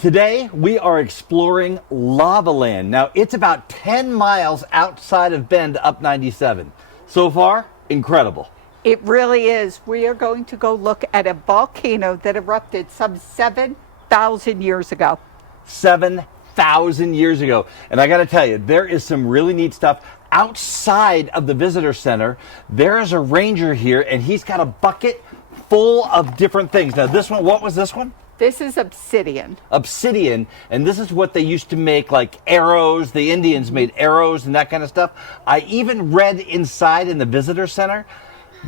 Today, we are exploring Lava Land. Now, it's about 10 miles outside of Bend up 97. So far, incredible. It really is. We are going to go look at a volcano that erupted some 7,000 years ago. 7,000 years ago. And I got to tell you, there is some really neat stuff. Outside of the visitor center, there is a ranger here, and he's got a bucket full of different things. Now, this one, what was this one? This is obsidian. Obsidian, and this is what they used to make, like arrows. The Indians made arrows and that kind of stuff. I even read inside in the visitor center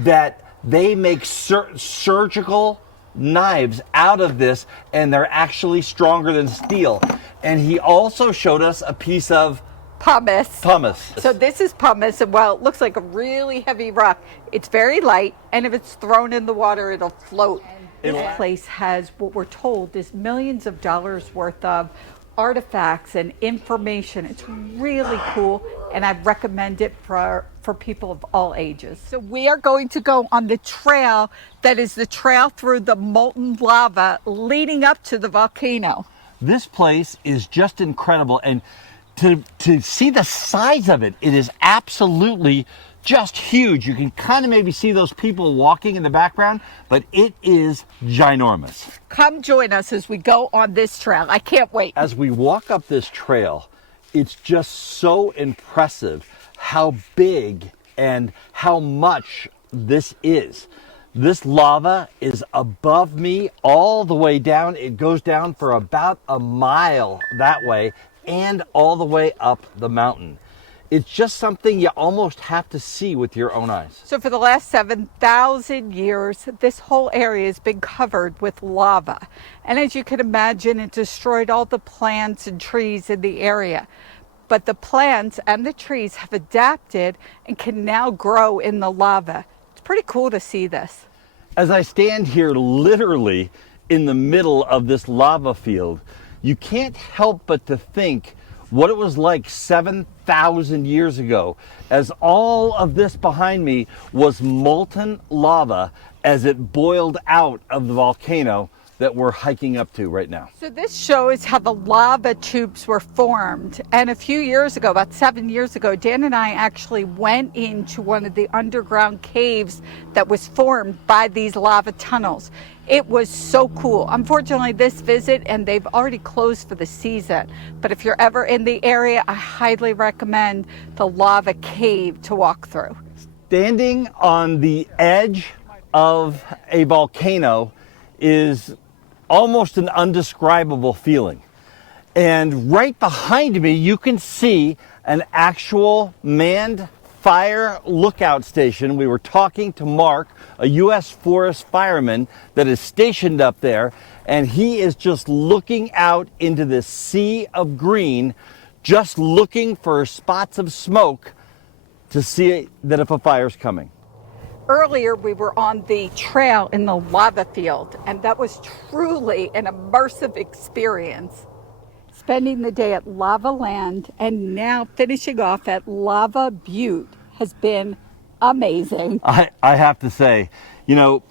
that they make surgical knives out of this, and they're actually stronger than steel. And he also showed us a piece of pumice. Pumice. So this is pumice, and while it looks like a really heavy rock, it's very light, and if it's thrown in the water, it'll float. This place has what we're told is millions of dollars worth of artifacts and information. It's really cool, and I recommend it for people of all ages. So we are going to go on the trail that is the trail through the molten lava leading up to the volcano. This place is just incredible, and to see the size of it, it is absolutely just huge. You can kind of maybe see those people walking in the background, but it is ginormous. Come join us as we go on this trail. I can't wait. As we walk up this trail, it's just so impressive how big and how much this is. This lava is above me all the way down. It goes down for about a mile that way and all the way up the mountain. It's just something you almost have to see with your own eyes. So for the last 7,000 years, this whole area has been covered with lava. And as you can imagine, it destroyed all the plants and trees in the area. But the plants and the trees have adapted and can now grow in the lava. It's pretty cool to see this. As I stand here literally in the middle of this lava field, you can't help but to think what it was like 7,000 years ago, as all of this behind me was molten lava as it boiled out of the volcano that we're hiking up to right now. So this shows how the lava tubes were formed. And a few years ago, about 7 years ago, Dan and I actually went into one of the underground caves that was formed by these lava tunnels. It was so cool. Unfortunately, this visit, and they've already closed for the season, but if you're ever in the area, I highly recommend the lava cave to walk through. Standing on the edge of a volcano is almost an undescribable feeling. And right behind me, you can see an actual manned fire lookout station. We were talking to Mark, a U.S. Forest fireman that is stationed up there, and he is just looking out into this sea of green, just looking for spots of smoke to see that if a fire's coming. Earlier, we were on the trail in the lava field, and that was truly an immersive experience. Spending the day at Lava Land and now finishing off at Lava Butte has been amazing. I have to say, you know,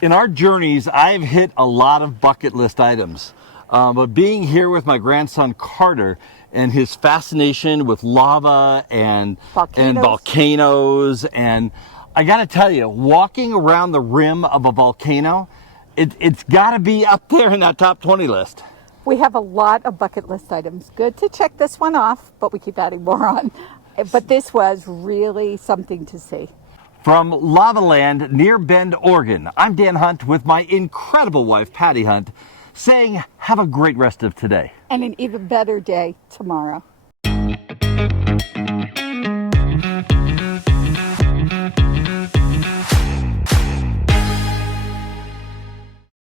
in our journeys, I've hit a lot of bucket list items. But being here with my grandson Carter and his fascination with lava and volcanoes, and I got to tell you, walking around the rim of a volcano, it's got to be up there in that top 20 list. We have a lot of bucket list items. Good to check this one off, but we keep adding more on. But this was really something to see. From Lava Land near Bend, Oregon, I'm Dan Hunt with my incredible wife, Patti Hunt, saying have a great rest of today. And an even better day tomorrow.